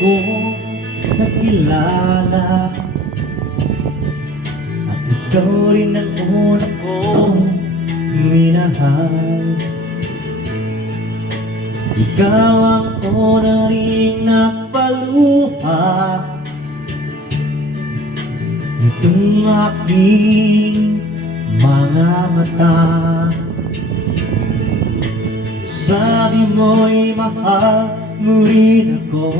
ko nakilala, at ikaw rin ang una kong minahal. Ikaw ang una rin nagpaluha nitong aking mga mata. Sabi mo'y mahal mo rin ako,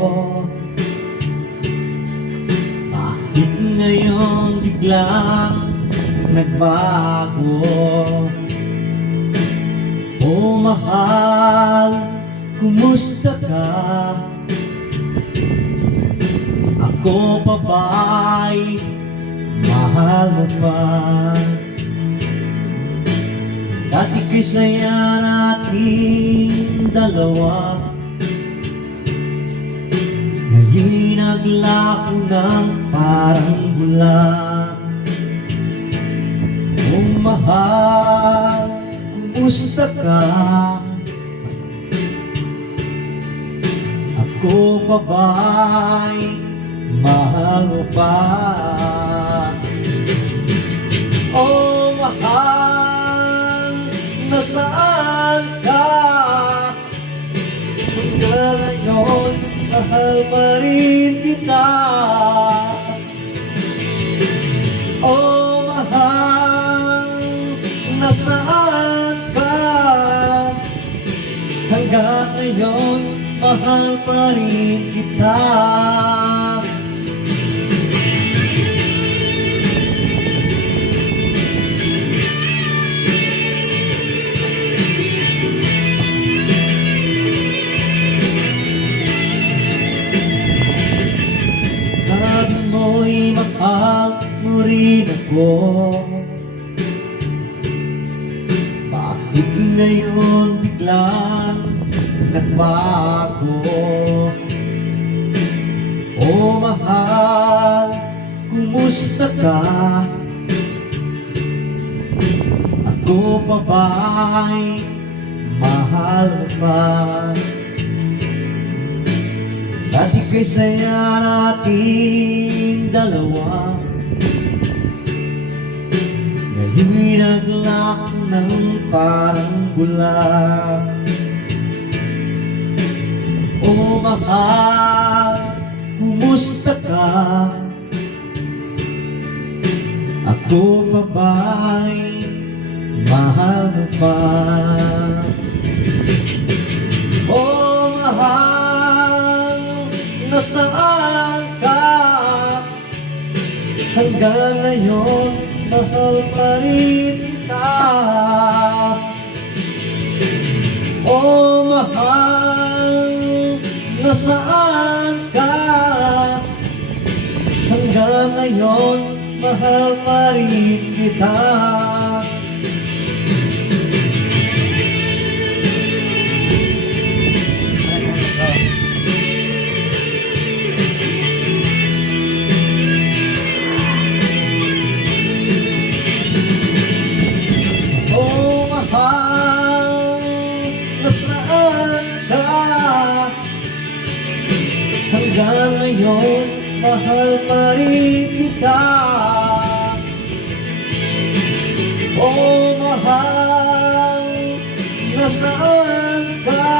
bakit ngayon biglang nagbago? O mahal, kumusta ka? Ako pa ba'y mahal mo pa? Dati kay saya nating dalawa, ngayon naglako ng parang bula. O mahal, kumusta ka? Ako pa ba'y mahal mo pa? O mahal, nasaan ka? Hanggang ngayon, mahal pa rin kita. O mahal, nasaan ka? Hanggang ngayon, mahal pa rin kita. Sabi mo'y mahal mo rin ako, bakit ngayon biglang nagbago? O mahal, kumusta ka? Ako pa ba'y mahal mo pa? Dati kay saya nating dalawa, ngayon naglak ng parang bula. O mahal, kumusta ka? Ako pa ba'y mahal mo pa? O mahal, nasaan ka? Hanggang ngayon, mahal pa rin kita. O mahal, nasaan ka? Hanggang ngayon, mahal pa rin kita. O mahal, nasaan ka? Hanggang ngayon, mahal pa rin kita. O mahal, nasaan ka?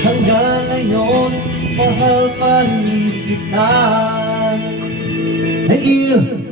Hanggang ngayon, mahal pa rin kita. Thank you.